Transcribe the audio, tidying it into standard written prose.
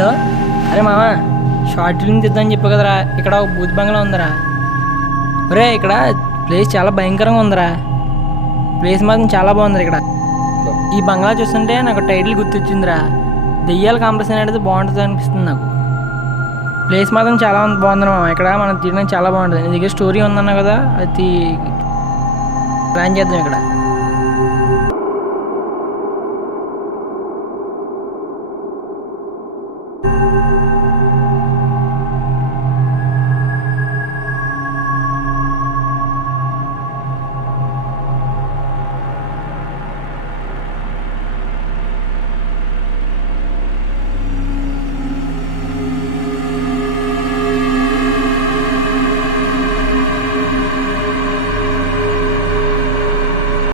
Hello, అరే మామ, short film తీద్దామని చెప్పు కదరా. ఇక్కడ ఒక బూత్ బంగ్లా ఉందరా. ఒరే, ఇక్కడ ప్లేస్ చాలా భయంకరంగా ఉందిరా. ప్లేస్ మాత్రం చాలా బాగుంది. ఇక్కడ ఈ బంగ్లా చూస్తుంటే నాకు టైటిల్ గుర్తొచ్చిందిరా, దెయ్యాల కాంపిటీషన్ అనేది బాగుంటుంది అనిపిస్తుంది నాకు. ప్లేస్ మాత్రం చాలా బాగుంది మామ. ఇక్కడ మనం తీయడానికి చాలా బాగుంటుంది. నీ దగ్గర స్టోరీ ఉందన్నావు కదా, అది ప్లాన్ చేద్దాం ఇక్కడ.